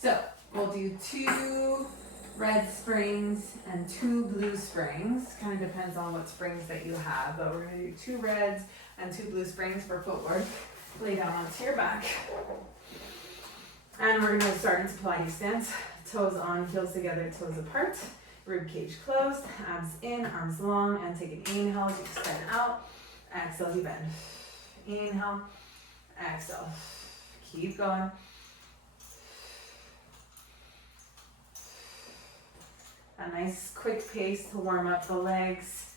So we'll do 2 red springs and 2 blue springs. Kind of depends on what springs that you have, but we're gonna do 2 reds and 2 blue springs for footwork. Lay down onto your back. And we're gonna start into Pilates stance. Toes on, heels together, toes apart. Rib cage closed, abs in, arms long, and take an inhale as you extend out. Exhale as you bend. Inhale, exhale. Keep going. A nice quick pace to warm up the legs.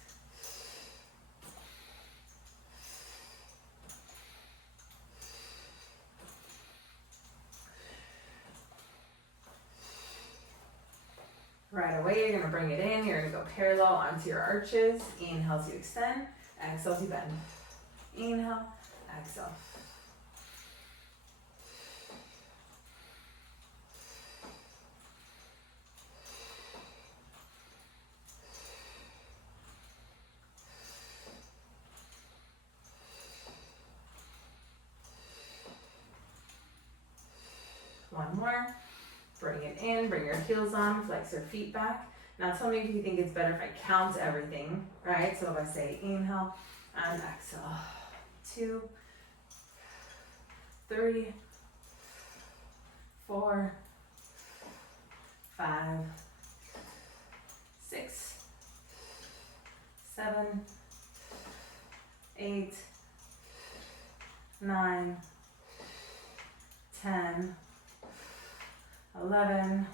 Right away, you're gonna bring it in. You're gonna go parallel onto your arches. Inhale as you extend. Exhale as you bend. Inhale, exhale. One more. Bring it in, bring your heels on, flex your feet back. Now tell me if you think it's better if I count everything, right? So if I say inhale and exhale. 2, 3, 4, 5, 6, 7, 8, 9, 10, 11,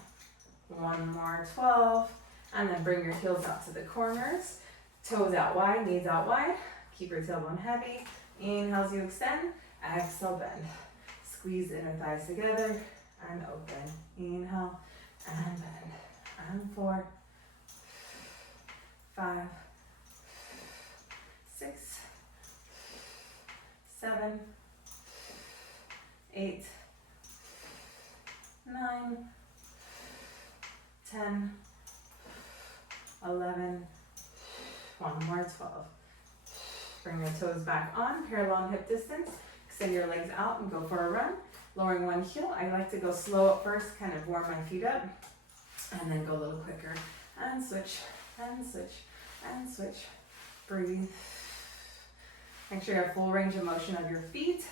one more, 12, and then bring your heels out to the corners, toes out wide, knees out wide, keep your tailbone heavy, inhale as you extend, exhale, bend, squeeze the inner thighs together, and open, inhale, and bend, and 4, 5, 6, 7, 8, 9, 10, 11, one more, 12. Bring your toes back on, parallel hip distance. Extend your legs out and go for a run. Lowering one heel. I like to go slow at first, kind of warm my feet up, and then go a little quicker. And switch, and switch, and switch. Breathe. Make sure you have full range of motion of your feet.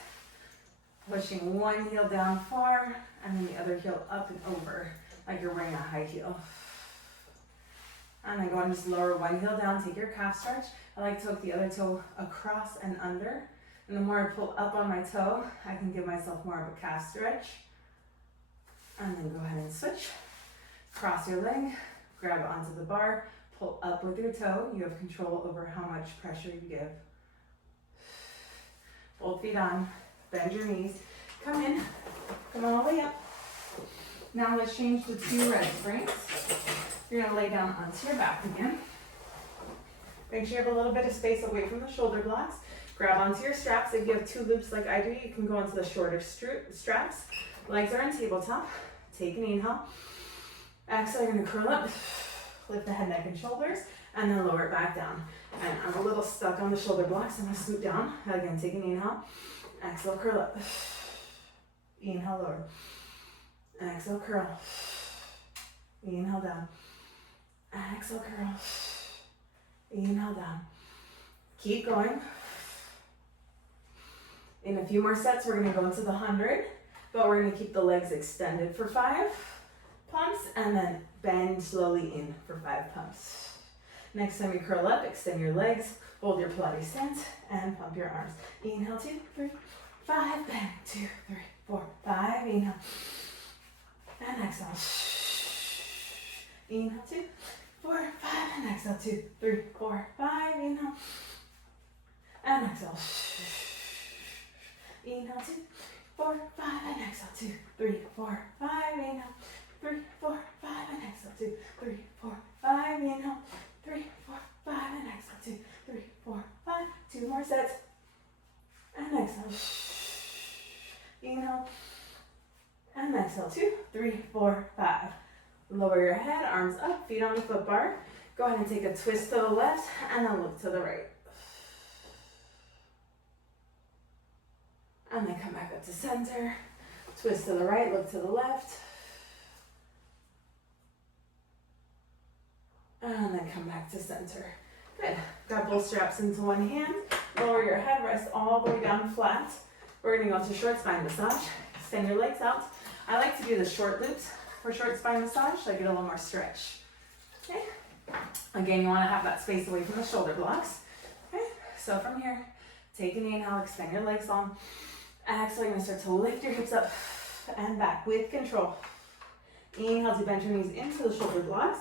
Pushing one heel down far, and then the other heel up and over, like you're wearing a high heel. And then go and just lower one heel down, take your calf stretch. I like to hook the other toe across and under. And the more I pull up on my toe, I can give myself more of a calf stretch. And then go ahead and switch. Cross your leg, grab onto the bar, pull up with your toe. You have control over how much pressure you give. Both feet on. Bend your knees. Come in. Come all the way up. Now let's change to 2 red springs. You're going to lay down onto your back again. Make sure you have a little bit of space away from the shoulder blocks. Grab onto your straps. If you have 2 loops like I do, you can go onto the shorter straps. Legs are on tabletop. Take an inhale. Exhale, you're going to curl up. Lift the head, neck, and shoulders. And then lower it back down. And I'm a little stuck on the shoulder blocks. I'm going to scoot down. Again, take an inhale. Exhale, curl up. Inhale, lower. Exhale, curl. Inhale, down. Exhale, curl. Inhale, down. Keep going. In a few more sets, we're going to go into the 100, but we're going to keep the legs extended for 5 pumps, and then bend slowly in for 5 pumps. Next time you curl up, extend your legs, hold your Pilates stance, and pump your arms. Inhale, 2, 3, 5, bend, 2, 3, 4, 5, inhale, and exhale. Inhale, 2, 4, 5, and exhale, 2, 3, 4, 5, inhale, and exhale. Inhale, 2, 4, 5, and exhale, 2, 3, 4, 5, inhale, 3, 4, 5, and exhale, 2, 3, 4, 5, inhale, 3, 4, 5, and exhale, 2, 3, 4, 5, 2 more sets, and exhale. Inhale, and exhale, 2, 3, 4, 5. Lower your head, arms up, feet on the foot bar. Go ahead and take a twist to the left, and then look to the right. And then come back up to center. Twist to the right, look to the left. And then come back to center. Good. Grab both straps into one hand. Lower your head, rest all the way down flat. We're gonna go into short spine massage. Extend your legs out. I like to do the short loops for short spine massage so I get a little more stretch. Okay. Again, you wanna have that space away from the shoulder blocks. Okay. So from here, take an inhale, extend your legs long. Exhale, you're gonna start to lift your hips up and back with control. Inhale to bend your knees into the shoulder blocks.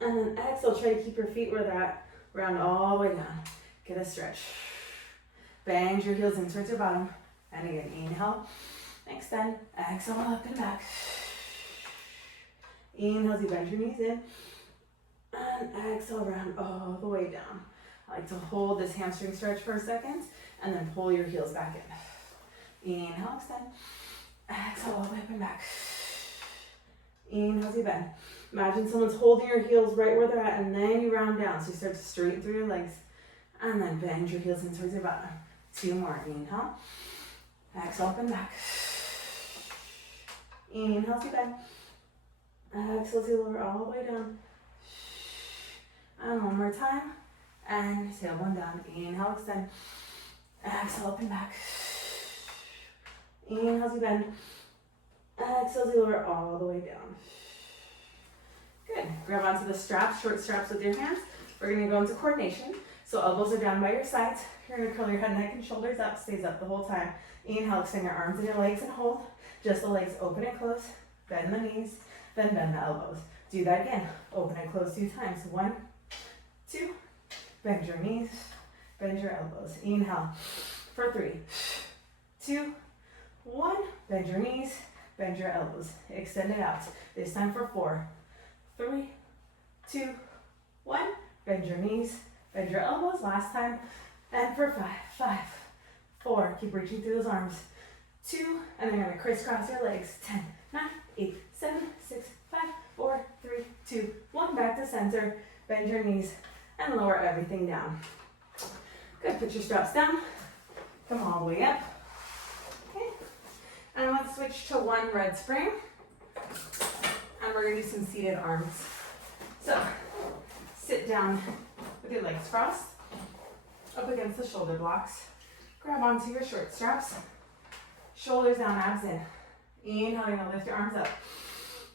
And then exhale, try to keep your feet where they're at. Round all the way down. Get a stretch. Bend your heels in towards your bottom. And again, inhale, extend, exhale, up and back. Inhale as you bend your knees in. And exhale, round all the way down. I like to hold this hamstring stretch for a second and then pull your heels back in. Inhale, extend. Exhale, all the way up and back. Inhale as you bend. Imagine someone's holding your heels right where they're at, and then you round down. So you start to straighten through your legs, and then bend your heels in towards your bottom. 2 more. Inhale. Exhale, up and back. Inhale as you bend. Exhale as you lower all the way down. And one more time. And tailbone down. Inhale, extend. Exhale, up and back. Inhale as you bend. Exhale as you lower all the way down. Good. Grab onto the straps, short straps with your hands. We're going to go into coordination. So elbows are down by your sides. You're going to curl your head, neck, and shoulders up. Stays up the whole time. Inhale, extend your arms and your legs and hold. Just the legs open and close. Bend the knees, then bend the elbows. Do that again. Open and close 2 times. 1, 2. Bend your knees, bend your elbows. Inhale for 3, 2, 1. Bend your knees, bend your elbows. Extend it out. This time for 4, 3, 2, 1. Bend your knees, bend your elbows. Last time. And for 5, 4. Keep reaching through those arms. 2, and then you're going to crisscross your legs. 10, 9, 8, 7, 6, 5, 4, 3, 2, 1. Back to center. Bend your knees and lower everything down. Good. Put your straps down. Come all the way up. Okay. And let's switch to 1 red spring. And we're going to do some seated arms. So, sit down with your legs crossed, up against the shoulder blocks. Grab onto your short straps. Shoulders down, abs in. Inhale, you're going to lift your arms up.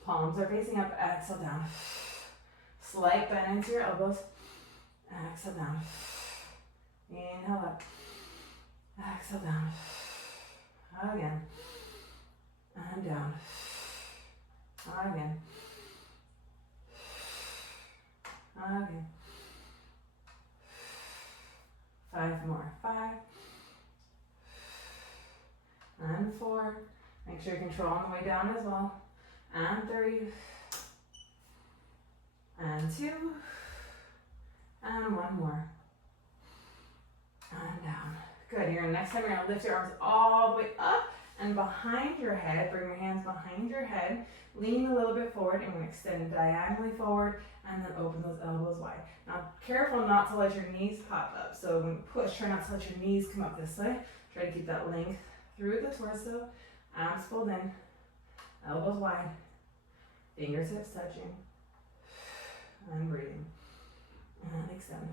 Palms are facing up. Exhale down. Slight bend into your elbows. Exhale down. Inhale up. Exhale down. Again. And down. Again. Again. 5 more. 5. And 4. Make sure you control on the way down as well. And 3. And 2. And 1 more. And down. Good. Next time you're going to lift your arms all the way up and behind your head. Bring your hands behind your head. Lean a little bit forward, and we're going to extend diagonally forward and then open those elbows wide. Now, careful not to let your knees pop up. So when you push, try not to let your knees come up this way. Try to keep that length through the torso. Arms pulled in. Elbows wide. Fingertips touching. And breathing. And extend.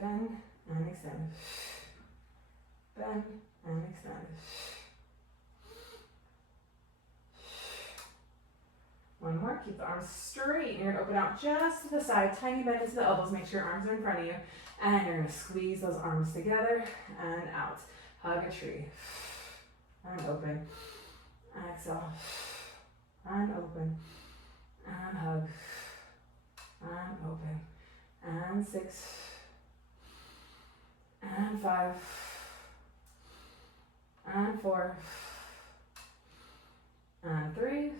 Bend and extend. Bend and extend. 1 more. Keep the arms straight. You're going to open out just to the side. Tiny bend into the elbows. Make sure your arms are in front of you. And you're going to squeeze those arms together and out. Hug a tree. And open. Exhale. And open. And hug. And open. And 6. And 5. And 4. And 3.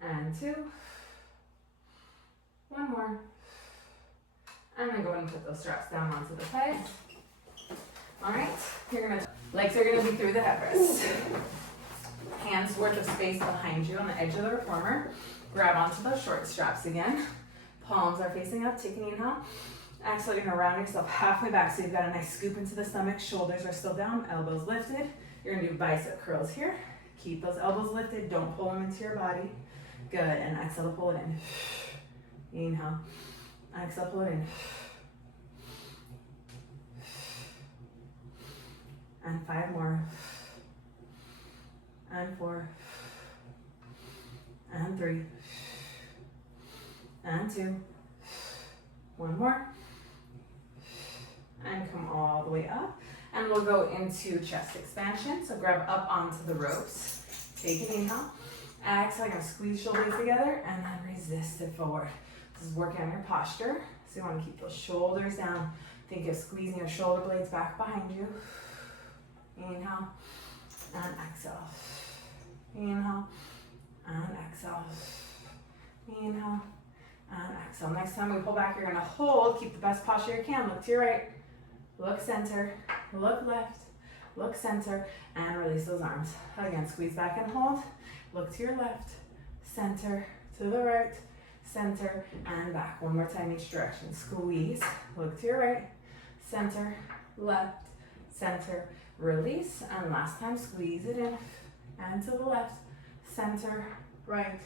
And 2. 1 more. And then go ahead and put those straps down onto the pegs. Alright, legs are gonna be through the headrest. Hands worth of space behind you on the edge of the reformer. Grab onto those short straps again. Palms are facing up, take an inhale. Exhale, you're gonna round yourself halfway back so you've got a nice scoop into the stomach. Shoulders are still down, elbows lifted. You're gonna do bicep curls here. Keep those elbows lifted, don't pull them into your body. Good, and exhale to pull it in. Inhale, exhale, pull it in. And 5 more. And 4. And 3. And 2. 1 more. And come all the way up. And we'll go into chest expansion. So grab up onto the ropes. Take an inhale. Exhale, you're gonna squeeze shoulders together and then resist it forward. This is working on your posture. So you wanna keep those shoulders down. Think of squeezing your shoulder blades back behind you. Inhale and exhale. Inhale and exhale. Inhale and exhale. Next time we pull back, you're gonna hold. Keep the best posture you can. Look to your right. Look center. Look left. Look center. And release those arms. Again, squeeze back and hold. Look to your left. Center. To the right. Center. And back. One more time each direction. Squeeze. Look to your right. Center. Left. Center. Release. And last time, squeeze it in. And to the left. Center. Right.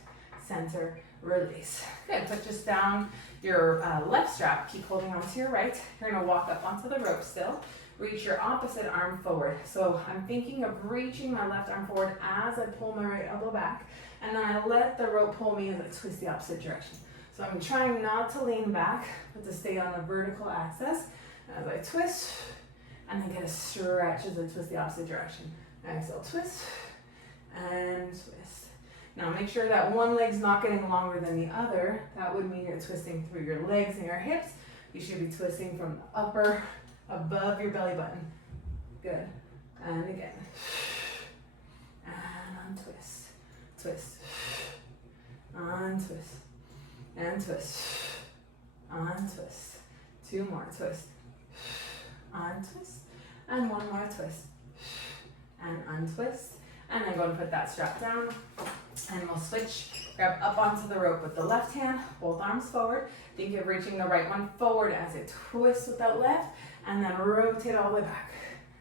Center. Release. Good. Put just down your left strap. Keep holding on to your right. You're going to walk up onto the rope still. Reach your opposite arm forward. So I'm thinking of reaching my left arm forward as I pull my right elbow back. And then I let the rope pull me as I twist the opposite direction. So I'm trying not to lean back, but to stay on a vertical axis as I twist. And then get a stretch as I twist the opposite direction. Exhale, twist and twist. Now make sure that one leg's not getting longer than the other. That would mean you're twisting through your legs and your hips. You should be twisting from the upper above your belly button. Good. And again. And untwist. Twist. Untwist. And twist. Untwist. 2 more. Twist. Untwist. And 1 more twist. And untwist. And then go and put that strap down. And we'll switch. Grab up onto the rope with the left hand. Both arms forward. Think of reaching the right one forward as it twists with that left. And then rotate all the way back.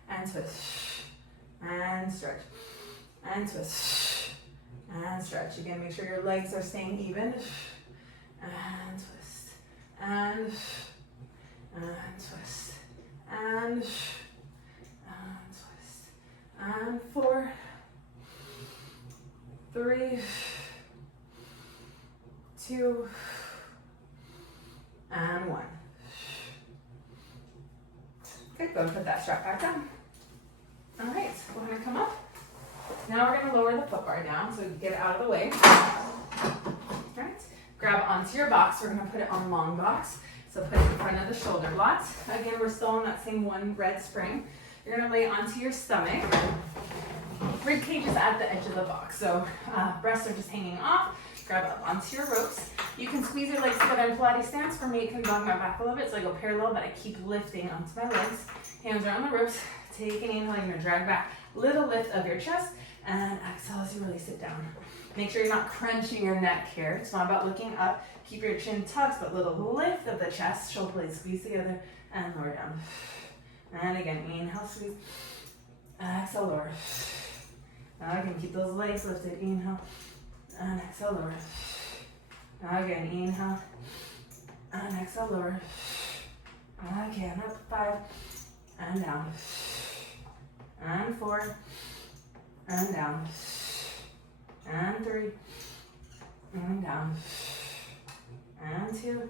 And twist. And stretch. And twist. And stretch. Again, make sure your legs are staying even. And twist. And twist. And twist. And 4. 3. 2. And 1. Good, go and put that strap back down. All right, we're gonna come up. Now we're gonna lower the foot bar down so we can get it out of the way. All right, grab onto your box. We're gonna put it on long box. So put it in front of the shoulder blocks. Again, we're still on that same one red spring. You're gonna lay onto your stomach. Rib cage is at the edge of the box, so breasts are just hanging off. Grab up onto your ropes. You can squeeze your legs together in Pilates stance. For me, it can dog my back a little bit, so I go parallel, but I keep lifting onto my legs. Hands are on the ropes. Take an inhale, you're gonna drag back. Little lift of your chest, and exhale as you release it down. Make sure you're not crunching your neck here. It's not about looking up. Keep your chin tucked, but little lift of the chest. Shoulder blades squeeze together, and lower down. And again, inhale, squeeze. Exhale, lower. Now again, keep those legs lifted. Inhale. And exhale, lower. Again, inhale. And exhale, lower. Again, up 5. And down. And 4. And down. And 3. And down. And 2.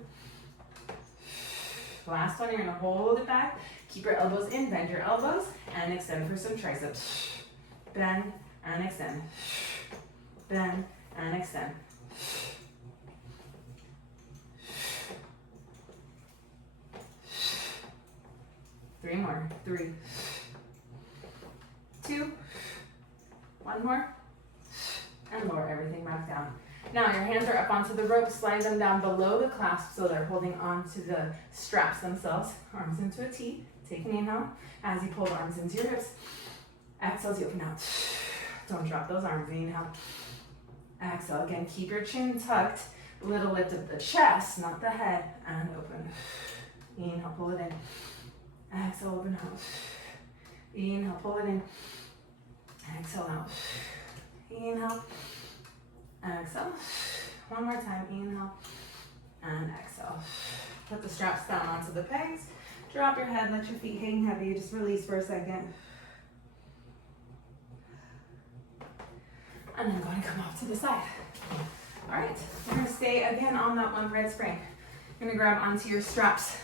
Last one, you're gonna hold it back. Keep your elbows in, bend your elbows, and extend for some triceps. Bend and extend. Bend and extend. Three more. 3, 2, 1 more, and lower everything back down. Now your hands are up onto the rope, slide them down below the clasp so they're holding onto the straps themselves. Arms into a T. Take an inhale as you pull the arms into your hips. Exhale as you open out. Don't drop those arms. Inhale. Exhale. Again, keep your chin tucked. Little lift of the chest, not the head. And open. Inhale, pull it in. Exhale, open out. Inhale, pull it in. Exhale out. Inhale. exhale. One more time, inhale and exhale. Put the straps down onto the pegs. Drop your head, let your feet hang heavy. Just release for a second. And then going to come off to the side. All right, we're gonna stay again on that one red spring. You're gonna grab onto your straps.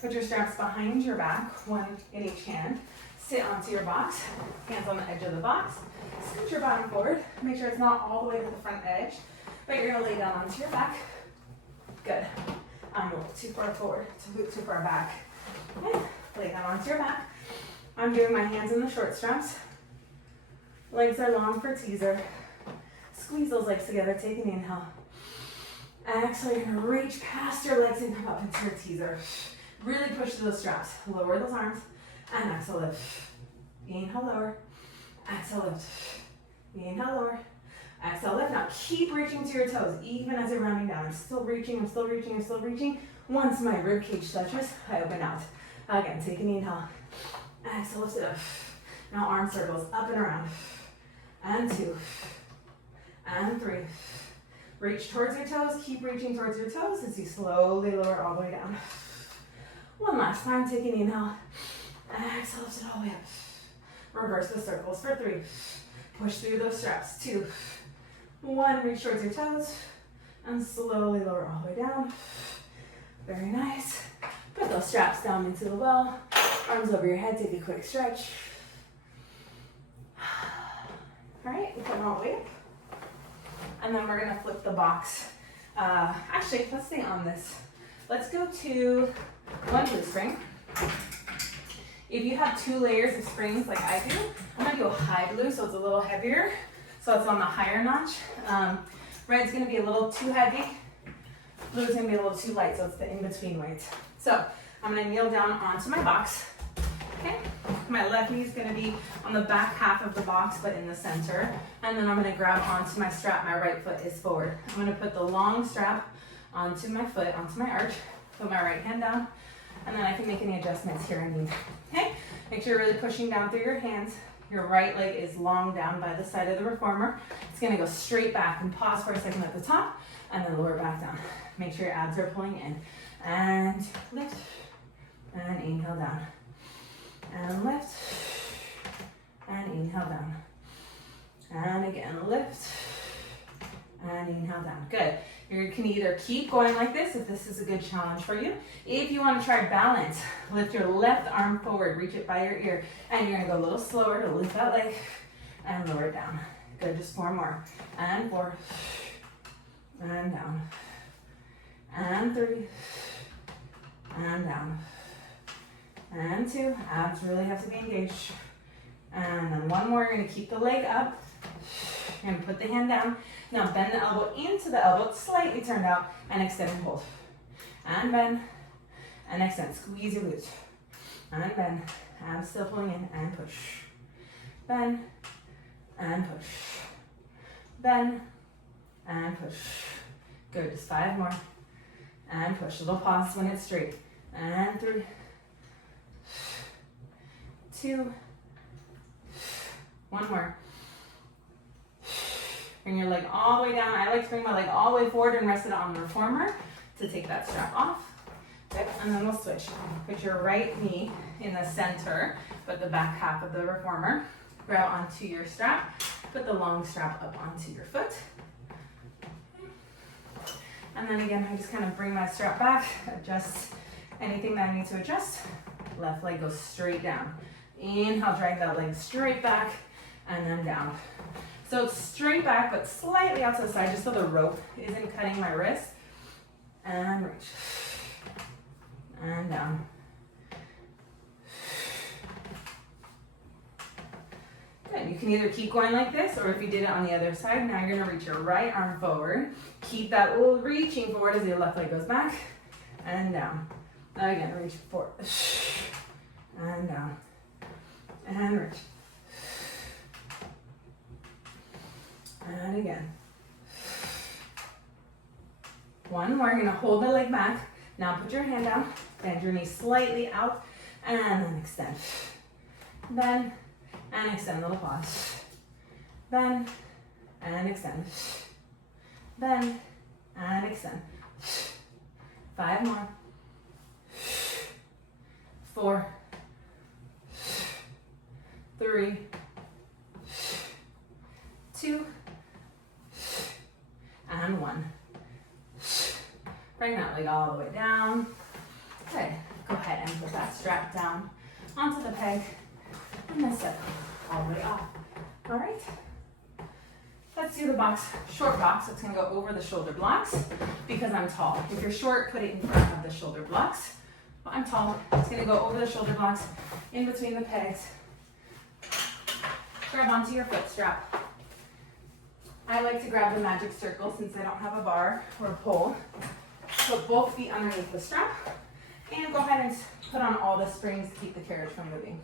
Put your straps behind your back, one in each hand. Sit onto your box, hands on the edge of the box. Scoot your bottom forward. Make sure it's not all the way to the front edge, but you're gonna lay down onto your back. Good. I'm a little too far forward, too far back. Okay. Lay down onto your back. I'm doing my hands in the short straps. Legs are long for teaser. Squeeze those legs together, take an inhale. Exhale, you're gonna reach past your legs and come up into your teaser. Really push those straps. Lower those arms and exhale, lift. Inhale, lower. Exhale, lift. Inhale, lower. Exhale, lift. Now keep reaching to your toes, even as you're rounding down. I'm still reaching, I'm still reaching, I'm still reaching. Once my rib cage touches, I open out. Again, take an inhale. Exhale, lift it up. Now arm circles up and around. And 2. And 3. Reach towards your toes, keep reaching towards your toes as you slowly lower all the way down. One last time, take an inhale. Exhale, lift it all the way up. Reverse the circles for 3. Push through those straps. 2. 1, reach towards your toes. And slowly lower all the way down. Very nice. Put those straps down into the well. Arms over your head, take a quick stretch. All right, come all the way up. And then we're gonna flip the box. Actually, let's stay on this. Let's go to one blue spring. If you have 2 layers of springs like I do, I'm gonna go high blue so it's a little heavier. So it's on the higher notch. Red's gonna be a little too heavy. Blue's gonna be a little too light, so it's the in-between weight. So I'm gonna kneel down onto my box. Okay, my left knee is gonna be on the back half of the box, but in the center. And then I'm gonna grab onto my strap, my right foot is forward. I'm gonna put the long strap onto my foot, onto my arch, put my right hand down, and then I can make any adjustments here I need. Okay, make sure you're really pushing down through your hands. Your right leg is long down by the side of the reformer. It's gonna go straight back and pause for a second at the top, and then lower back down. Make sure your abs are pulling in. And lift, and inhale down. And lift, and inhale down. And again, lift, and inhale down. Good. You can either keep going like this if this is a good challenge for you. If you want to try balance, lift your left arm forward, reach it by your ear, and you're going to go a little slower to lift that leg and lower it down. Good, just 4 more. And 4, and down, and 3, and down. And 2, abs really have to be engaged. And then 1 more, you're gonna keep the leg up. You're gonna put the hand down. Now bend the elbow into the elbow, slightly turned out, and extend and hold. And bend, and extend, squeeze your glutes. And bend, abs still pulling in, and push. Bend, and push. Bend, and push. Good, just 5 more. And push, a little pause when it's straight. And 3, 2, 1 more. Bring your leg all the way down. I like to bring my leg all the way forward and rest it on the reformer to take that strap off. Good, and then we'll switch. Put your right knee in the center, put the back half of the reformer. Grab onto your strap, put the long strap up onto your foot. And then again, I just kind of bring my strap back, adjust anything that I need to adjust. Left leg goes straight down. Inhale, drag that leg straight back, and then down. So it's straight back, but slightly out to the side, just so the rope isn't cutting my wrist. And reach. And down. Good, you can either keep going like this, or if you did it on the other side, now you're gonna reach your right arm forward. Keep that reaching forward as your left leg goes back, and down. Now again, reach forward. And down. And reach. And again. 1 more, you're gonna hold the leg back. Now put your hand down, bend your knee slightly out, and then extend. Bend, and extend, little pause. Bend, and extend. bend, and extend. 5 more. 4, 3, 2, and 1. Bring that leg all the way down. Good. Go ahead and put that strap down onto the peg and then step all the way off. All right. Let's do the box, short box. So it's gonna go over the shoulder blocks because I'm tall. If you're short, put it in front of the shoulder blocks. But I'm tall. It's gonna go over the shoulder blocks, in between the pegs. Grab onto your foot strap. I like to grab the magic circle since I don't have a bar or a pole. Put both feet underneath the strap and go ahead and put on all the springs to keep the carriage from moving.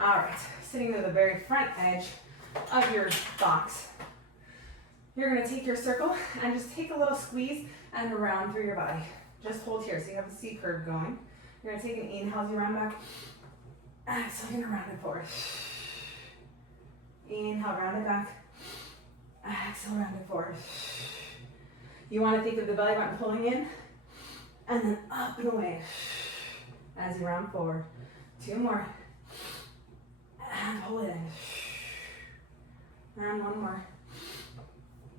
All right, sitting to the very front edge of your box. You're gonna take your circle and just take a little squeeze and around through your body. Just hold here so you have a C curve going. You're gonna take an inhale as you round back. Exhale, you're gonna round it forward. Inhale, round it back. Exhale, round it forward. You want to think of the belly button pulling in and then up and away as you round forward. 2 more. And pull it in. And 1 more.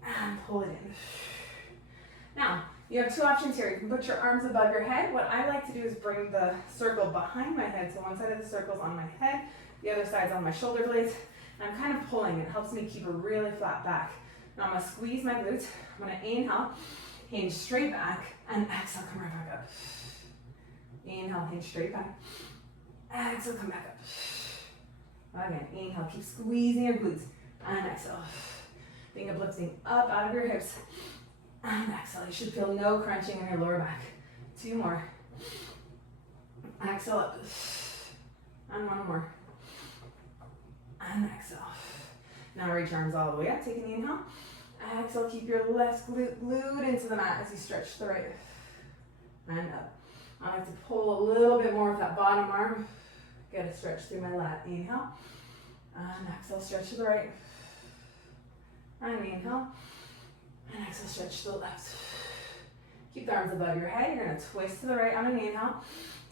And pull it in. Now, you have 2 options here. You can put your arms above your head. What I like to do is bring the circle behind my head. So one side of the circle is on my head, the other side's on my shoulder blades. And I'm kind of pulling. It helps me keep a really flat back. Now I'm gonna squeeze my glutes. I'm gonna inhale, hinge straight back, and exhale, come right back up. Inhale, hinge straight back. Exhale, come back up. Again, inhale, keep squeezing your glutes, and exhale. Think of lifting up out of your hips, and exhale. You should feel no crunching in your lower back. 2 more. Exhale up, and 1 more. And exhale. Now reach arms all the way up. Take an inhale. Exhale, keep your left glute glued into the mat as you stretch the right and up. I like to pull a little bit more with that bottom arm. Get a stretch through my lat. Inhale. And exhale, stretch to the right. And inhale. And exhale, stretch to the left. Keep the arms above your head. You're going to twist to the right on an inhale.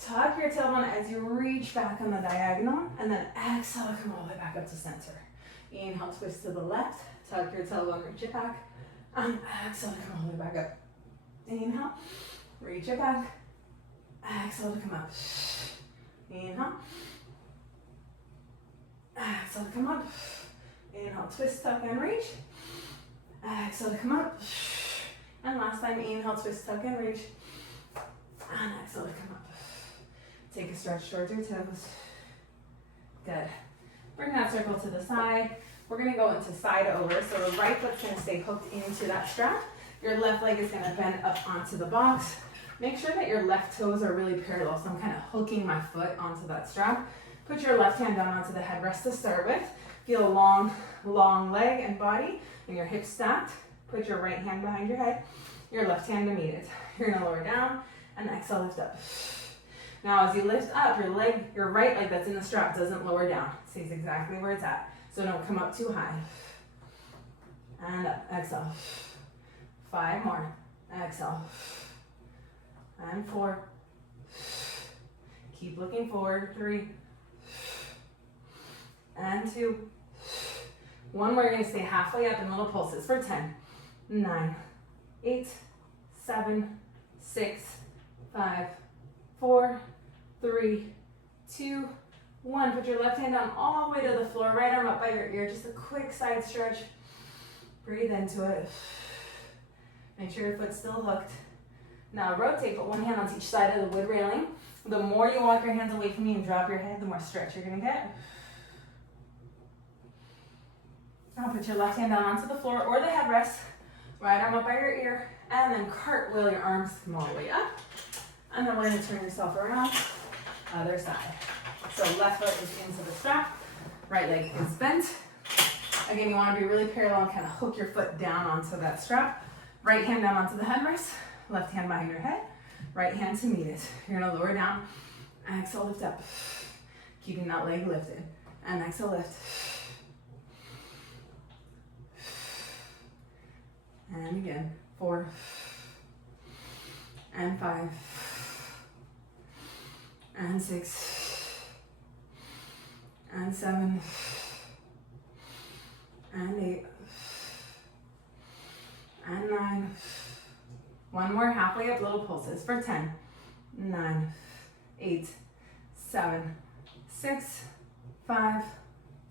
Tuck your tailbone as you reach back on the diagonal. And then exhale to come all the way back up to center. Inhale, twist to the left. Tuck your tailbone, reach it back. And exhale to come all the way back up. Inhale, reach it back. Exhale to come up. Inhale. Exhale to come up. Inhale, twist, tuck, and reach. Exhale to come up. And last time, inhale, twist, tuck, and reach. And exhale to come up. Take a stretch towards your toes. Good. Bring that circle to the side. We're gonna go into side over. So the right foot's gonna stay hooked into that strap. Your left leg is gonna bend up onto the box. Make sure that your left toes are really parallel. So I'm kind of hooking my foot onto that strap. Put your left hand down onto the headrest to start with. Feel a long, long leg and body and your hips stacked. Put your right hand behind your head, your left hand to meet it. You're gonna lower down and exhale, lift up. Now as you lift up, your right leg that's in the strap doesn't lower down. It stays exactly where it's at. So don't come up too high. And up, exhale. 5 more, exhale. And 4. Keep looking forward, 3. And 2. 1 more, you're gonna stay halfway up in little pulses for 10, 9, 8, 7, 6, 5, 4, 3, 2, 1. Put your left hand down all the way to the floor, right arm up by your ear, just a quick side stretch. Breathe into it. Make sure your foot's still hooked. Now rotate, put one hand on each side of the wood railing. The more you walk your hands away from you and drop your head, the more stretch you're gonna get. Now put your left hand down onto the floor or the headrest, right arm up by your ear, and then cartwheel your arms, come all the way up. And then we're gonna turn yourself around, other side. So left foot is into the strap, right leg is bent. Again, you wanna be really parallel and kind of hook your foot down onto that strap. Right hand down onto the headrest, left hand behind your head, right hand to meet it. You're gonna lower down, exhale, lift up. Keeping that leg lifted, and exhale, lift. And again, 4 and 5 and 6 and 7 and 8 and 9. One more, halfway up, little pulses for 10, 9, 8, 7, 6, 5,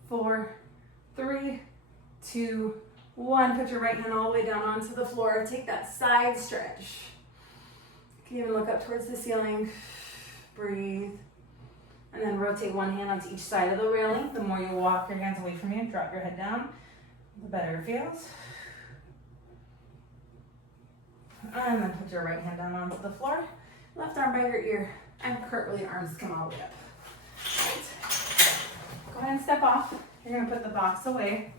4, 3, 2, 1. Put your right hand all the way down onto the floor. Take that side stretch. You can even look up towards the ceiling. Breathe. And then rotate one hand onto each side of the railing. The more you walk your hands away from you, drop your head down, the better it feels. And then put your right hand down onto the floor. Left arm by your ear. And cartwheel your arms come all the way up. Right. Go ahead and step off. You're going to put the box away.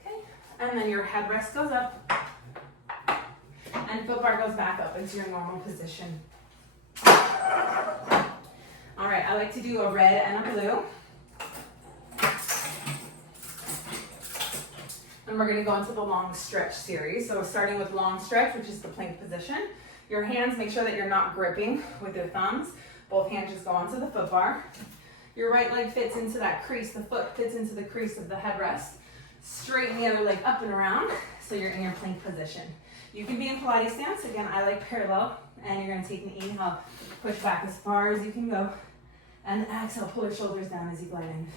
Okay. And then your headrest goes up. And foot bar goes back up into your normal position. All right, I like to do a red and a blue. And we're gonna go into the long stretch series. So starting with long stretch, which is the plank position. Your hands, make sure that you're not gripping with your thumbs. Both hands just go onto the foot bar. Your right leg fits into that crease. The foot fits into the crease of the headrest. Straighten the other leg up and around so you're in your plank position. You can be in Pilates stance. Again, I like parallel. And you're gonna take an inhale, push back as far as you can go. And exhale, pull your shoulders down as you glide in.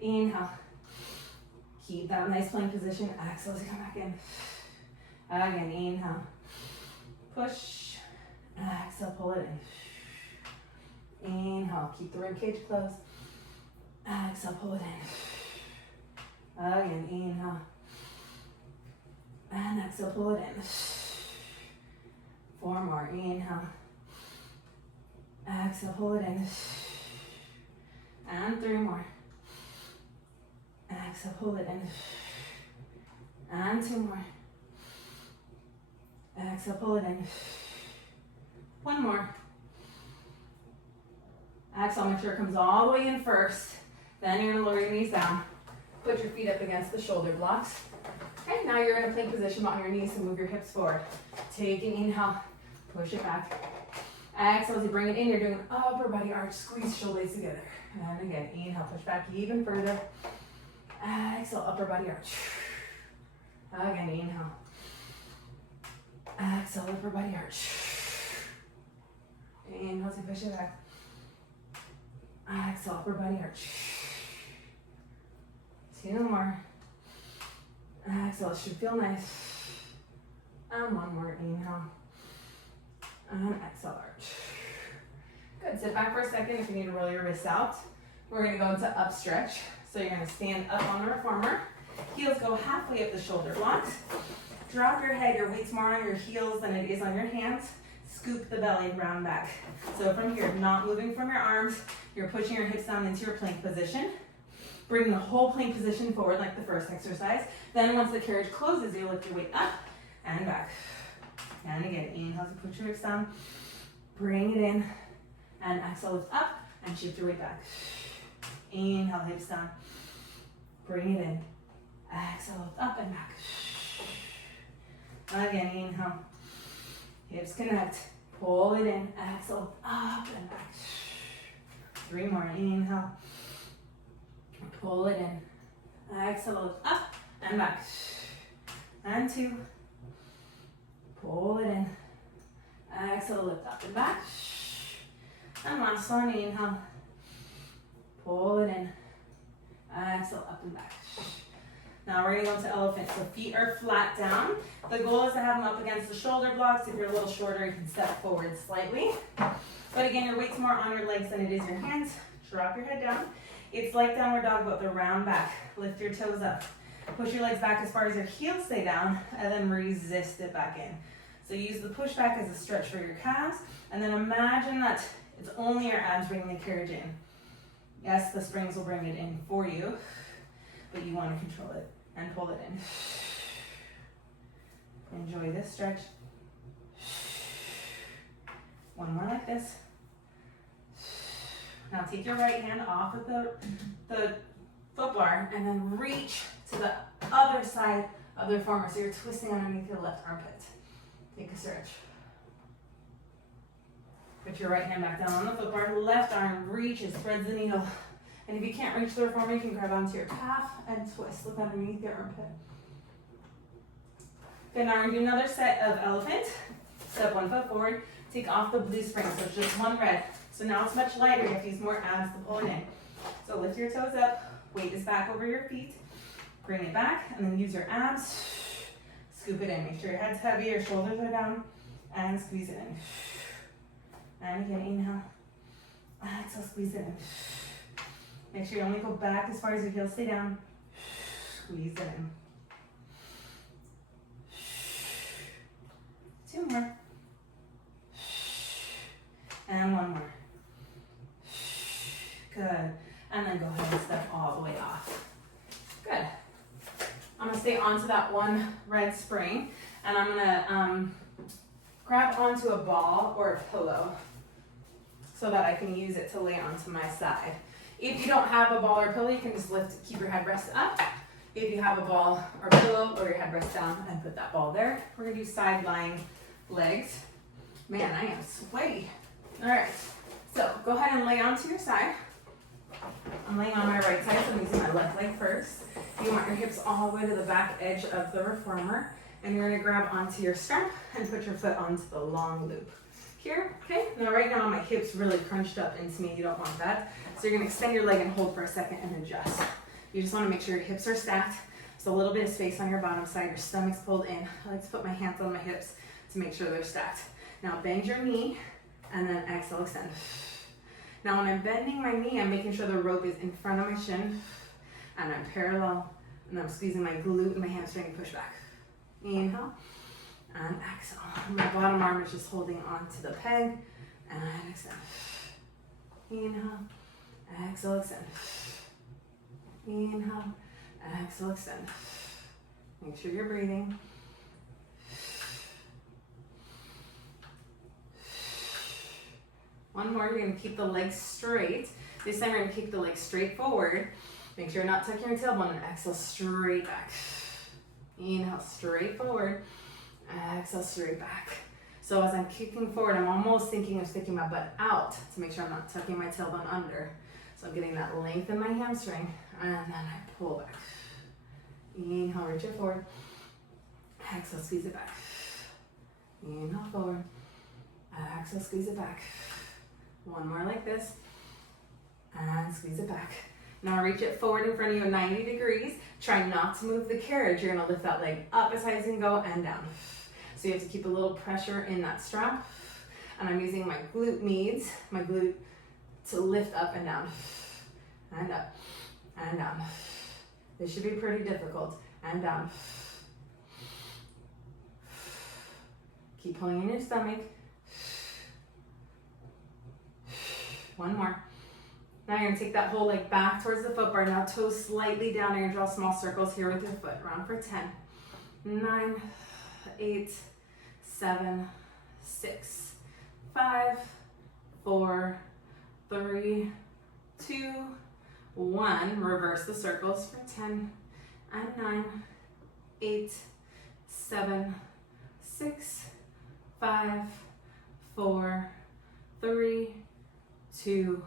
Inhale. Keep that nice plank position. Exhale as you come back in. Again, inhale. Push. Exhale, pull it in. Inhale, keep the rib cage closed. Exhale, pull it in. Again, inhale. And exhale, pull it in. 4 more. Inhale. Exhale, pull it in. And 3 more. Exhale, pull it in. And 2 more. Exhale, pull it in. 1 more. Exhale, make sure it comes all the way in first. Then you're gonna lower your knees down. Put your feet up against the shoulder blocks. Okay, now you're in a plank position on your knees, so move your hips forward. Take an inhale, push it back. Exhale, as you bring it in, you're doing upper body arch, squeeze shoulders together. And again, inhale, push back even further. Exhale, upper body arch. Again, inhale. Exhale, upper body arch. Inhale to push it back. Exhale, upper body arch. 2 more. Exhale, should feel nice. And 1 more, inhale. And exhale, arch. Good, sit back for a second if you need to roll your wrists out. We're gonna go into up stretch. So you're gonna stand up on the reformer. Heels go halfway up the shoulder blocks. Drop your head, your weight's more on your heels than it is on your hands. Scoop the belly, round back. So from here, not moving from your arms, you're pushing your hips down into your plank position. Bring the whole plank position forward like the first exercise. Then once the carriage closes, you lift your weight up and back. And again, inhale to put your hips down. Bring it in. And exhale, lift up and shift your weight back. Inhale, hips down. Bring it in. Exhale, lift up and back. Again, inhale. Hips connect. Pull it in. Exhale, up and back. 3 more. Inhale. Pull it in. Exhale, lift up and back. And 2. Pull it in. Exhale, lift up and back. And last one, inhale. Pull it in. Exhale, up and back. Now we're gonna go into elephant. So feet are flat down. The goal is to have them up against the shoulder blocks. If you're a little shorter, you can step forward slightly. But again, your weight's more on your legs than it is your hands. Drop your head down. It's like downward dog, but the round back. Lift your toes up. Push your legs back as far as your heels stay down, and then resist it back in. So use the push back as a stretch for your calves, and then imagine that it's only your abs bringing the carriage in. Yes, the springs will bring it in for you, but you want to control it and pull it in. Enjoy this stretch. 1 more like this. Now take your right hand off of the foot bar, and then reach to the other side of the reformer. So you're twisting underneath your left armpit. Take a stretch. Put your right hand back down on the foot bar. Left arm reaches, threads the needle. And if you can't reach the reformer, you can grab onto your calf and twist. Look underneath your armpit. Okay, now we're going to do another set of elephant. Step one foot forward. Take off the blue spring, so it's just one red. So now it's much lighter. You have to use more abs to pull it in. So lift your toes up. Weight is back over your feet. Bring it back, and then use your abs. Scoop it in. Make sure your head's heavy, your shoulders are down, and squeeze it in. And again, inhale. Exhale, squeeze it in. Make sure you only go back as far as your heels stay down. Squeeze it in. 2 more. And 1 more. Good. And then go ahead and step all the way off. Good. I'm gonna stay onto that one red spring, and I'm gonna grab onto a ball or a pillow so that I can use it to lay onto my side. If you don't have a ball or pillow, you can just keep your head rest up. If you have a ball or pillow, or your head rest down and put that ball there. We're gonna do side lying legs. Man, I am sweaty. All right, so go ahead and lay onto your side. I'm laying on my right side, so I'm using my left leg first. You want your hips all the way to the back edge of the reformer, and you're gonna grab onto your strap and put your foot onto the long loop. Here, okay? Now right now my hips really crunched up into me. You don't want that. So you're gonna extend your leg and hold for a second and adjust. You just wanna make sure your hips are stacked. So a little bit of space on your bottom side, your stomach's pulled in. I like to put my hands on my hips to make sure they're stacked. Now bend your knee, and then exhale, extend. Now when I'm bending my knee, I'm making sure the rope is in front of my shin, and I'm parallel, and I'm squeezing my glute and my hamstring and push back. Inhale, and exhale. My bottom arm is just holding onto the peg, and extend. Inhale, exhale, extend. Inhale, exhale, extend. Make sure you're breathing. One more, you're gonna keep the legs straight. This time you're gonna keep the legs straight forward. Make sure you're not tucking your tailbone, and exhale straight back. Inhale, straight forward. Exhale, straight back. So as I'm kicking forward, I'm almost thinking of sticking my butt out to make sure I'm not tucking my tailbone under. So I'm getting that length in my hamstring, and then I pull back. Inhale, reach it forward. Exhale, squeeze it back. Inhale, forward. Exhale, squeeze it back. One more like this, and squeeze it back. Now reach it forward in front of you at 90 degrees. Try not to move the carriage. You're gonna lift that leg up as high as you can go and down. So you have to keep a little pressure in that strap. And I'm using my glute meads, my glute, to lift up and down. And up, and down. This should be pretty difficult. And down. Keep pulling in your stomach. One more. Now you're gonna take that whole leg back towards the foot bar. Now toes slightly down. You're gonna draw small circles here with your foot. Round for 10, 9, 8, 7, 6, 5, 4, 3, 2, 1. Reverse the circles for 10 and 9, 8, 7, 6, 5, 4, 3, 2,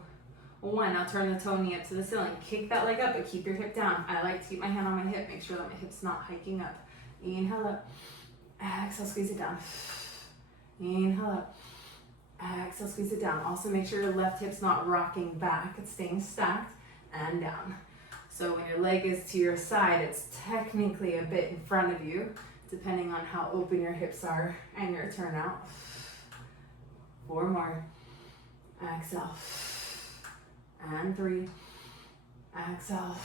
1. Now turn the toe knee up to the ceiling. Kick that leg up, but keep your hip down. I like to keep my hand on my hip. Make sure that my hip's not hiking up. Inhale up. Exhale, squeeze it down. Inhale up. Exhale, squeeze it down. Also make sure your left hip's not rocking back. It's staying stacked and down. So when your leg is to your side, it's technically a bit in front of you, depending on how open your hips are and your turnout. 4 more. Exhale. And 3. Exhale.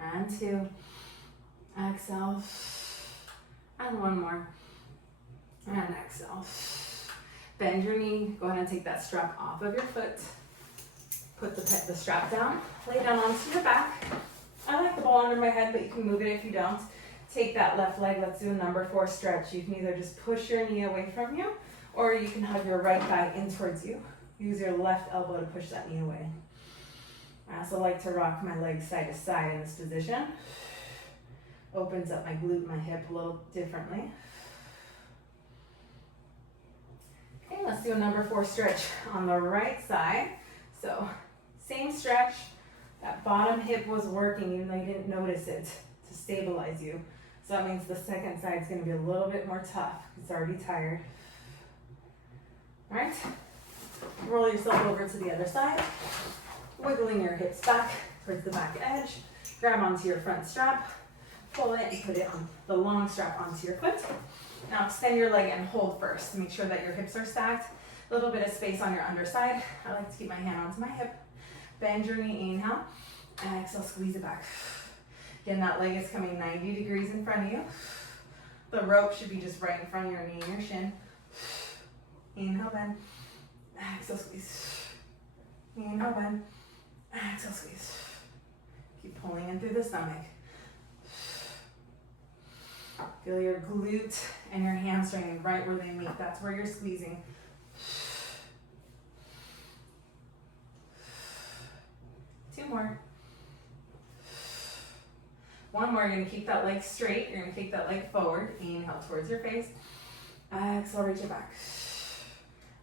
And 2. Exhale. And 1 more. And exhale. Bend your knee. Go ahead and take that strap off of your foot. Put the strap down. Lay down onto your back. I like the ball under my head, but you can move it if you don't. Take that left leg. Let's do a number 4 stretch. You can either just push your knee away from you, or you can hug your right thigh in towards you. Use your left elbow to push that knee away. I also like to rock my legs side to side in this position. Opens up my glute, my hip a little differently. Okay, let's do a number 4 stretch on the right side. So, same stretch. That bottom hip was working even though you didn't notice it to stabilize you. So that means the second side is going to be a little bit more tough. It's already tired. All right, roll yourself over to the other side, wiggling your hips back towards the back edge. Grab onto your front strap, pull it and put it on the long strap onto your foot. Now extend your leg and hold first. Make sure that your hips are stacked. A little bit of space on your underside. I like to keep my hand onto my hip. Bend your knee, inhale, and exhale, squeeze it back. Again, that leg is coming 90 degrees in front of you. The rope should be just right in front of your knee and your shin. Inhale, bend. Exhale, squeeze. Inhale, bend. Exhale, squeeze. Keep pulling in through the stomach. Feel your glute and your hamstring right where they meet. That's where you're squeezing. Two more. One more. You're going to keep that leg straight. You're going to take that leg forward. Inhale towards your face. Exhale, reach it back.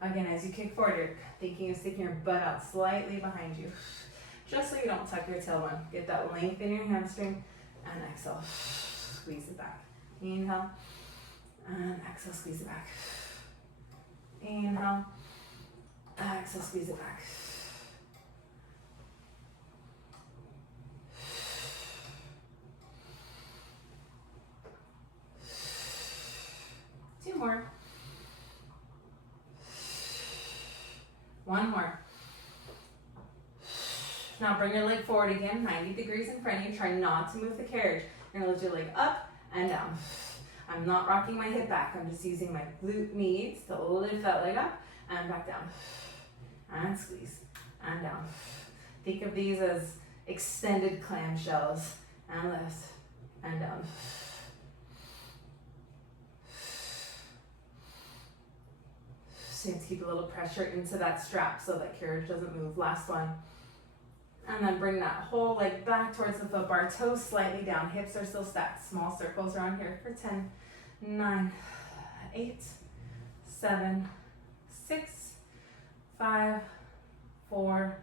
Again, as you kick forward, you're thinking of sticking your butt out slightly behind you, just so you don't tuck your tailbone. Get that length in your hamstring, and exhale, squeeze it back. Inhale, and exhale, squeeze it back. Inhale, exhale, squeeze it back. Two more. One more. Now bring your leg forward again, 90 degrees in front of you. Try not to move the carriage. You're gonna lift your leg up and down. I'm not rocking my hip back. I'm just using my glute knees to lift that leg up and back down. And squeeze and down. Think of these as extended clamshells. And lift and down. So you have to keep a little pressure into that strap so that carriage doesn't move. Last one. And then bring that whole leg back towards the foot bar, toes slightly down, hips are still stacked. Small circles around here for 10, 9, 8, 7, 6, 5, 4,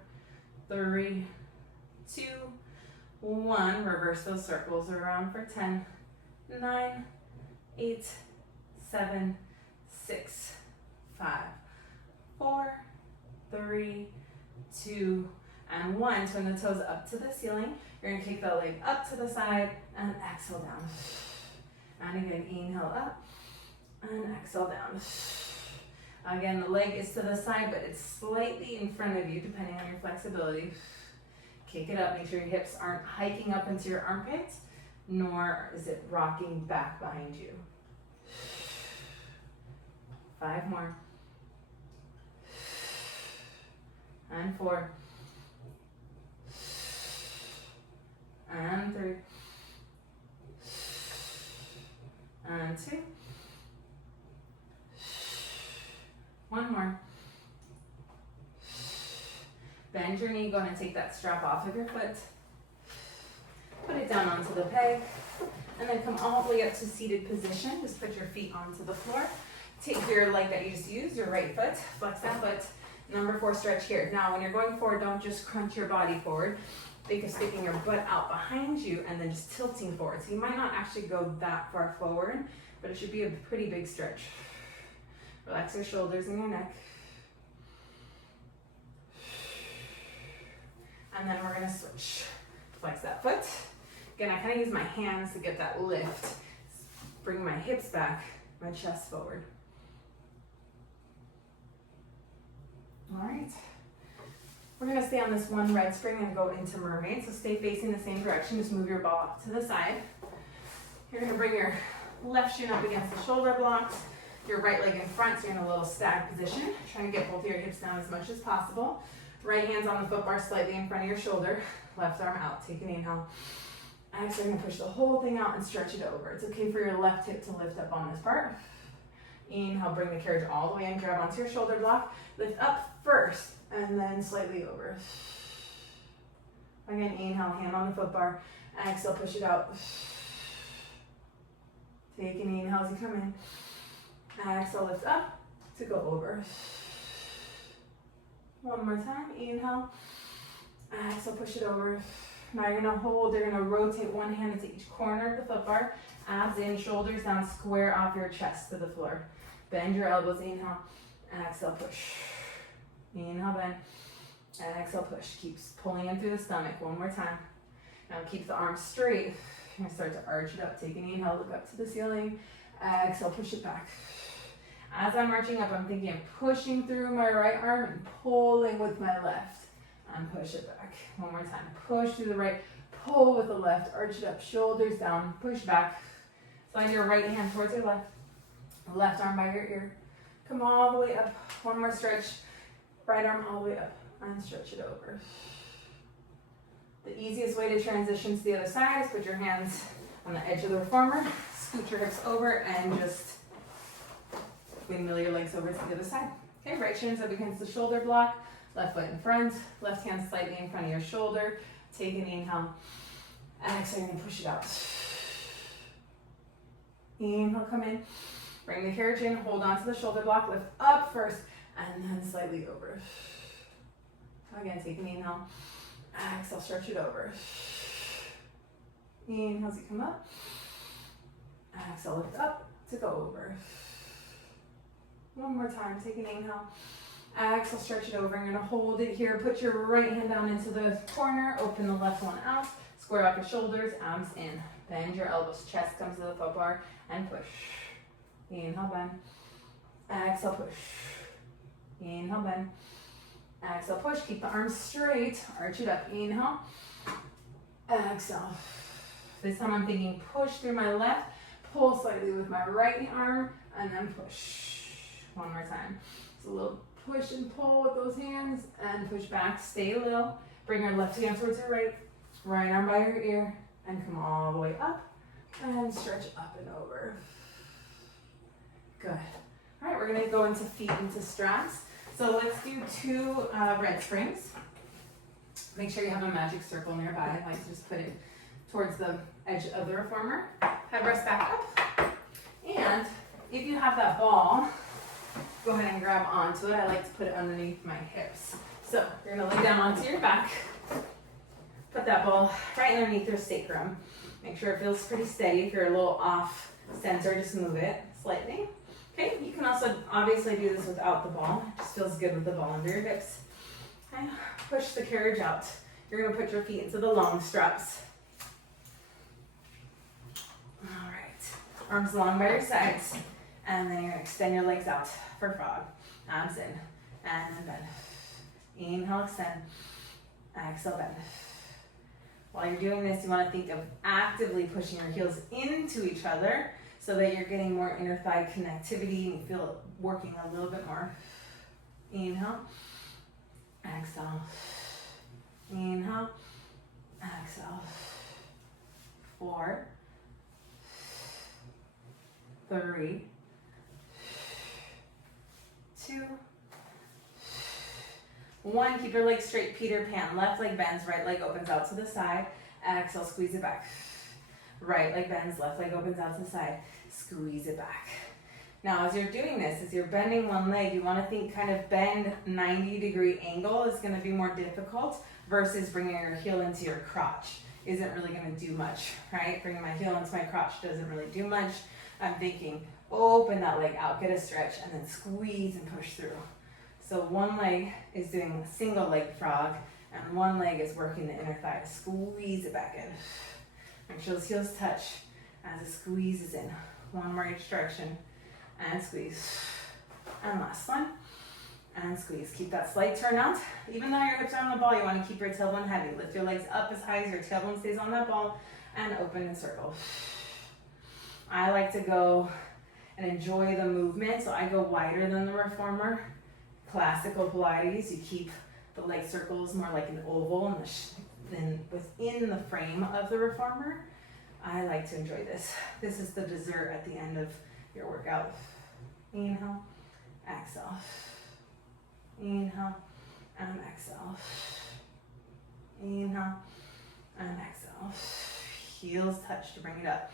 3, 2, 1. Reverse those circles around for 10, 9, 8, 7, 6, 5, 4, 3, 2, and 1. Turn the toes up to the ceiling. You're gonna kick that leg up to the side and exhale down. And again, inhale up and exhale down. Again, the leg is to the side, but it's slightly in front of you, depending on your flexibility. Kick it up. Make sure your hips aren't hiking up into your armpits, nor is it rocking back behind you. 5 more. And 4. And 3. And 2. 1 more. Bend your knee. Go ahead and take that strap off of your foot. Put it down onto the peg. And then come all the way up to seated position. Just put your feet onto the floor. Take your leg that you just used, your right foot. Flex that foot. Number 4 stretch here. Now, when you're going forward, don't just crunch your body forward. Think of sticking your butt out behind you and then just tilting forward. So you might not actually go that far forward, but it should be a pretty big stretch. Relax your shoulders and your neck. And then we're gonna switch. Flex that foot. Again, I kind of use my hands to get that lift. Bring my hips back, my chest forward. All right. We're gonna stay on this one red spring and go into mermaid. So stay facing the same direction, just move your ball off to the side. You're gonna bring your left shin up against the shoulder blocks, your right leg in front, so you're in a little stag position. Trying to get both of your hips down as much as possible. Right hand's on the foot bar slightly in front of your shoulder, left arm out, take an inhale. Exhale, you're gonna push the whole thing out and stretch it over. It's okay for your left hip to lift up on this part. Inhale, bring the carriage all the way in, grab onto your shoulder block, lift up first, and then slightly over. Again, inhale, hand on the foot bar. Exhale, push it out. Take an inhale as you come in. Exhale, lift up to go over. One more time, inhale. Exhale, push it over. Now you're gonna hold, you're gonna rotate one hand into each corner of the foot bar. Abs in, shoulders down, square off your chest to the floor. Bend your elbows, inhale. Exhale, push. Inhale, bend. Exhale, push. Keeps pulling in through the stomach. One more time. Now keep the arms straight. You're gonna start to arch it up. Take an inhale, look up to the ceiling. Exhale, push it back. As I'm arching up, I'm thinking I'm pushing through my right arm and pulling with my left. And push it back. One more time. Push through the right, pull with the left, arch it up, shoulders down, push back. Slide your right hand towards your left arm by your ear. Come all the way up. One more stretch. Right arm all the way up and stretch it over. The easiest way to transition to the other side is put your hands on the edge of the reformer, scoot your hips over, and just windmill your legs over to the other side. Okay, right shin's up against the shoulder block, left foot in front, left hand slightly in front of your shoulder. Take an inhale, and exhale, and push it out. Inhale, come in, bring the carriage in, hold on to the shoulder block, lift up first, and then slightly over. Again, take an inhale, exhale, stretch it over. Inhale as you come up, exhale, lift up to go over. One more time, take an inhale, exhale, stretch it over. You're gonna hold it here, put your right hand down into the corner, open the left one out, square off your shoulders, arms in. Bend your elbows, chest comes to the foot bar, and push. Inhale, bend. Exhale, push. Inhale, bend. Exhale, push. Keep the arms straight. Arch it up. Inhale. Exhale. This time I'm thinking push through my left, pull slightly with my right arm, and then push. One more time. It's a little push and pull with those hands, and push back. Stay low. Bring your left hand towards your right. Right arm by your ear, and come all the way up, and stretch up and over. Good. All right, we're gonna go into feet into straps. So let's do 2 red springs. Make sure you have a magic circle nearby. I like to just put it towards the edge of the reformer. Head rest back up. And if you have that ball, go ahead and grab onto it. I like to put it underneath my hips. So you're gonna lay down onto your back. Put that ball right underneath your sacrum. Make sure it feels pretty steady. If you're a little off center, just move it slightly. Okay, you can also obviously do this without the ball. It just feels good with the ball under your hips. Okay, push the carriage out. You're gonna put your feet into the long straps. All right, arms long by your sides. And then you're gonna extend your legs out for frog. Abs in, and then bend. Inhale, extend. Exhale, bend. While you're doing this, you want to think of actively pushing your heels into each other so that you're getting more inner thigh connectivity and you feel it working a little bit more. Inhale, exhale, inhale, exhale. 4, 3, 2, 1, keep your legs straight, Peter Pan. Left leg bends, right leg opens out to the side. Exhale, squeeze it back. Right leg bends, left leg opens out to the side. Squeeze it back. Now, as you're doing this, as you're bending one leg, you want to think kind of bend 90-degree angle is going to be more difficult versus bringing your heel into your crotch. Isn't really going to do much, right? Bringing my heel into my crotch doesn't really do much. I'm thinking open that leg out, get a stretch, and then squeeze and push through. So one leg is doing a single leg frog, and one leg is working the inner thigh. Squeeze it back in. Make sure those heels touch as it squeezes in. One more each direction, and squeeze. And last one, and squeeze. Keep that slight turn out. Even though your hips are on the ball, you want to keep your tailbone heavy. Lift your legs up as high as your tailbone stays on that ball, and open and circle. I like to go and enjoy the movement, so I go wider than the reformer. Classical Pilates, you keep the leg circles more like an oval than within the frame of the reformer. I like to enjoy this. This is the dessert at the end of your workout. Inhale, exhale. Inhale, and exhale. Inhale, inhale, and exhale. Heels touch to bring it up.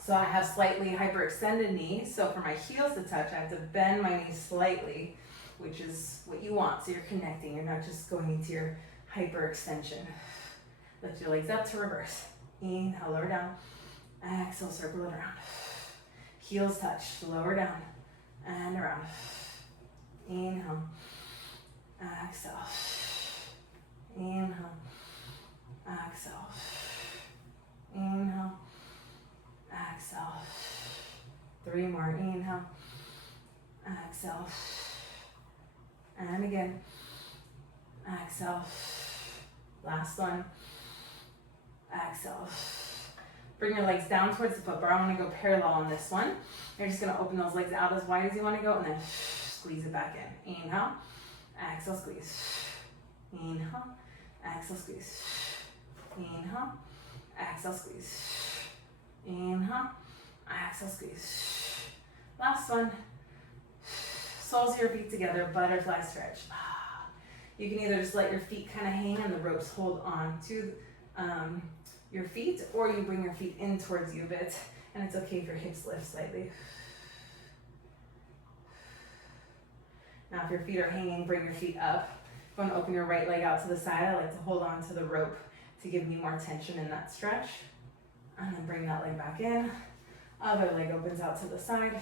So I have slightly hyperextended knees, so for my heels to touch, I have to bend my knees slightly, which is what you want, so you're connecting. You're not just going into your hyperextension. Lift your legs up to reverse. Inhale, lower down. Exhale, circle it around. Heels touch, lower down and around. Inhale, exhale. Inhale, exhale. Inhale, exhale. 3 more. Inhale, exhale. And again, exhale. Last one. Exhale. Bring your legs down towards the foot bar. I want to go parallel on this one. You're just going to open those legs out as wide as you want to go and then squeeze it back in. Inhale, exhale, squeeze. Inhale, exhale, squeeze. Inhale, exhale, squeeze. Inhale, exhale, squeeze. Last one. Soles of your feet together, butterfly stretch. You can either just let your feet kind of hang and the ropes hold on to your feet, or you bring your feet in towards you a bit, and it's okay if your hips lift slightly. Now if your feet are hanging, bring your feet up. Go and open your right leg out to the side. I like to hold on to the rope to give me more tension in that stretch. And then bring that leg back in. Other leg opens out to the side.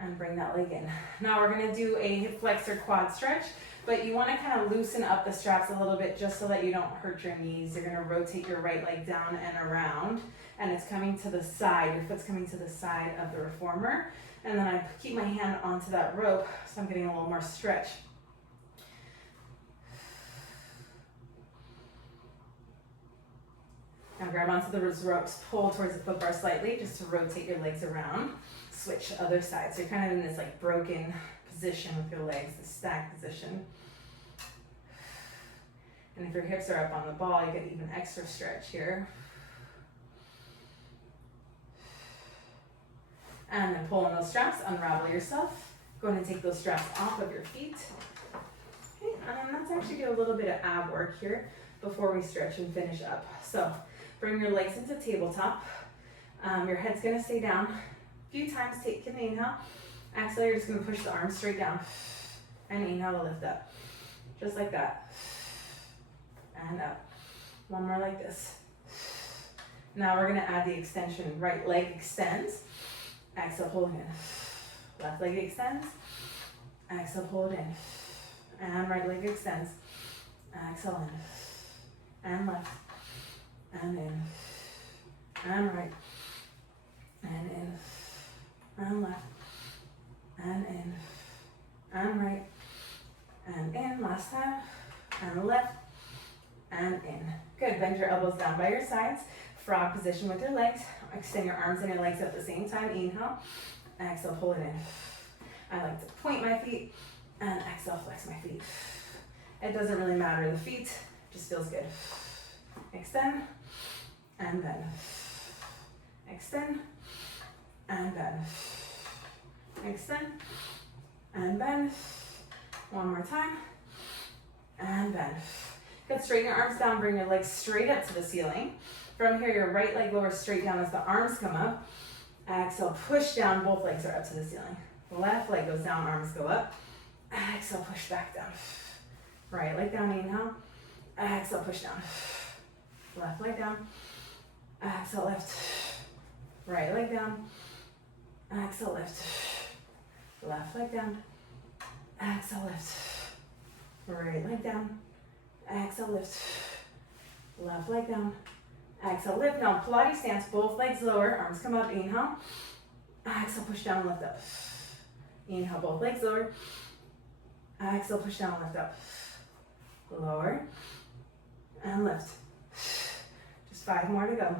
And bring that leg in. Now we're gonna do a hip flexor quad stretch, but you wanna kind of loosen up the straps a little bit just so that you don't hurt your knees. You're gonna rotate your right leg down and around, and it's coming to the side. Your foot's coming to the side of the reformer. And then I keep my hand onto that rope, so I'm getting a little more stretch. Now grab onto the ropes, pull towards the foot bar slightly, just to rotate your legs around. Switch to other side. So you're kind of in this like broken position with your legs, the stacked position. And if your hips are up on the ball, you get even extra stretch here. And then pull on those straps, unravel yourself. Go ahead and take those straps off of your feet. Okay, and let's actually do a little bit of ab work here before we stretch and finish up. So bring your legs into tabletop. Your head's gonna stay down. A few times, take an inhale. Exhale, you're just gonna push the arms straight down. And inhale to lift up. Just like that. And up. One more like this. Now we're gonna add the extension. Right leg extends. Exhale, hold in. Left leg extends. Exhale, hold in. And right leg extends. Exhale in. And left. And in. And right. And in. And left. And in. And right. And in. Last time. And left. And in. Good. Bend your elbows down by your sides. Frog position with your legs. Extend your arms and your legs at the same time. Inhale. Exhale, pull it in. I like to point my feet and exhale, flex my feet. It doesn't really matter. The feet just feels good. Extend and bend. Extend and bend. Extend and bend. One more time. And bend. Good. Straighten your arms down. Bring your legs straight up to the ceiling. From here, your right leg lowers straight down as the arms come up. Exhale, push down. Both legs are up to the ceiling. Left leg goes down, arms go up. Exhale, push back down. Right leg down, inhale. Exhale, push down. Left leg down. Exhale, lift. Right leg down. Exhale, lift. Left leg down. Exhale, lift. Right leg down. Exhale, lift. Left leg down. Exhale, lift. Now Pilates stance, both legs lower, arms come up, inhale. Exhale, push down, lift up. Inhale, both legs lower. Exhale, push down, lift up. Lower and lift. Just 5 more to go.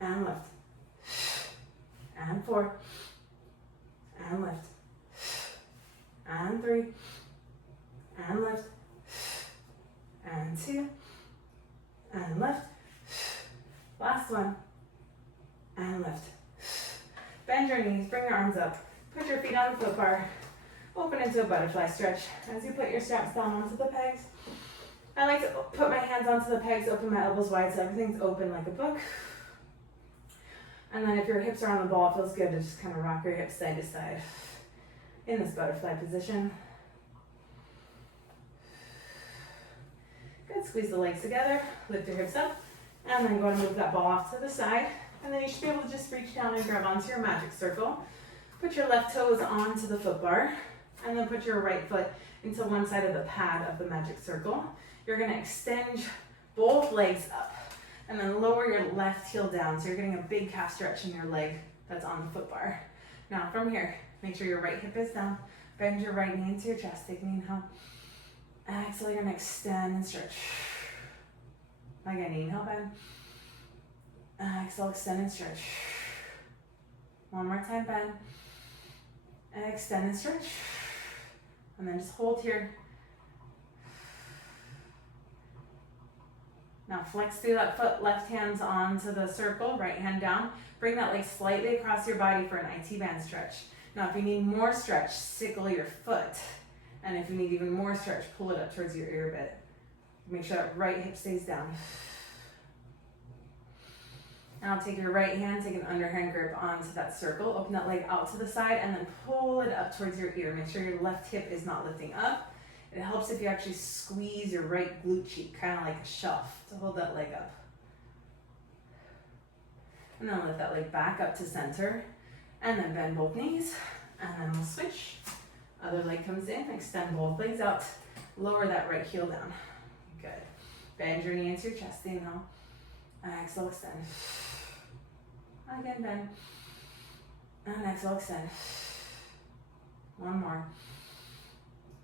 And lift. And 4. And lift. And 3. And lift. And 2. And lift. Last one. And lift. Bend your knees, bring your arms up. Put your feet on the foot bar. Open into a butterfly stretch. As you put your straps down onto the pegs, I like to put my hands onto the pegs, open my elbows wide so everything's open like a book. And then if your hips are on the ball, it feels good to just kind of rock your hips side to side in this butterfly position. Good, squeeze the legs together, lift your hips up, and then go and move that ball off to the side. And then you should be able to just reach down and grab onto your magic circle. Put your left toes onto the foot bar, and then put your right foot into one side of the pad of the magic circle. You're gonna extend both legs up, and then lower your left heel down. So you're getting a big calf stretch in your leg that's on the foot bar. Now from here, make sure your right hip is down. Bend your right knee into your chest, take an inhale. Exhale, you're gonna extend and stretch. Again, inhale, bend. Exhale, extend and stretch. One more time, bend. Extend and stretch. And then just hold here. Now flex through that foot, left hand's onto the circle, right hand down. Bring that leg slightly across your body for an IT band stretch. Now if you need more stretch, sickle your foot. And if you need even more stretch, pull it up towards your ear a bit. Make sure that right hip stays down. Now take your right hand, take an underhand grip onto that circle, open that leg out to the side, and then pull it up towards your ear. Make sure your left hip is not lifting up. It helps if you actually squeeze your right glute cheek, kind of like a shelf, to hold that leg up. And then lift that leg back up to center, and then bend both knees, and then we'll switch. Other leg comes in, extend both legs out, lower that right heel down. Good. Bend your knee into your chest, inhale. Exhale, extend. Again, bend. And exhale, extend. One more.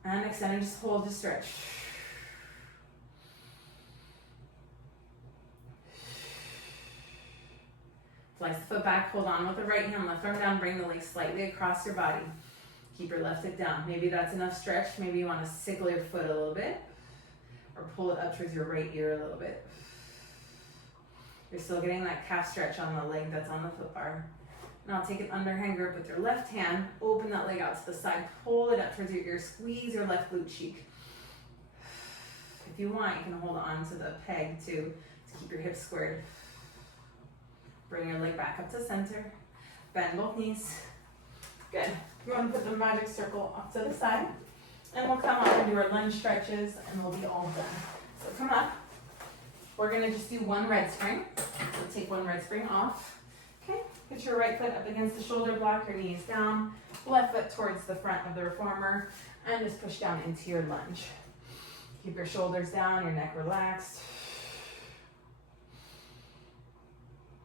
And extend and just hold, just stretch. Flex the foot back, hold on with the right hand, left arm down, bring the leg slightly across your body. Keep your left hip down. Maybe that's enough stretch. Maybe you want to sickle your foot a little bit or pull it up towards your right ear a little bit. You're still getting that calf stretch on the leg that's on the foot bar. Now take an underhand grip with your left hand, open that leg out to the side, pull it up towards your ear, squeeze your left glute cheek. If you want, you can hold on to the peg too to keep your hips squared. Bring your leg back up to center, bend both knees. Good. You want to put the magic circle off to the side, and we'll come up and do our lunge stretches, and we'll be all done. So come up. We're gonna just do one red spring. So take one red spring off. Okay, put your right foot up against the shoulder block, your knees down, left foot towards the front of the reformer, and just push down into your lunge. Keep your shoulders down, your neck relaxed.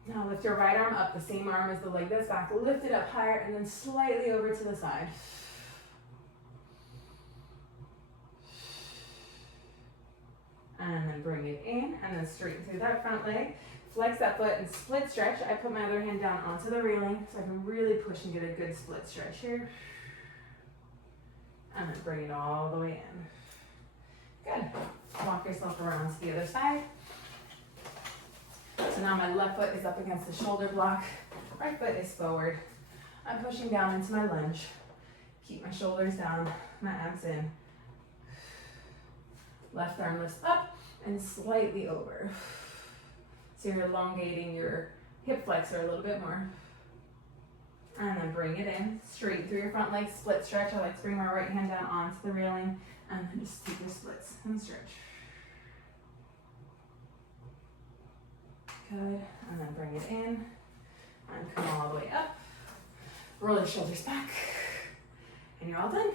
Now lift your right arm up, the same arm as the leg that's back. Lift it up higher and then slightly over to the side. And then bring it in and then straighten through that front leg. Flex that foot and split stretch. I put my other hand down onto the railing so I can really push and get a good split stretch here. And then bring it all the way in. Good. Walk yourself around to the other side. So now my left foot is up against the shoulder block. Right foot is forward. I'm pushing down into my lunge. Keep my shoulders down, my abs in. Left arm lifts up and slightly over. So you're elongating your hip flexor a little bit more. And then bring it in, straight through your front leg, split stretch. I like to bring my right hand down onto the railing and then just take your splits and stretch. Good, and then bring it in and come all the way up. Roll your shoulders back, and you're all done.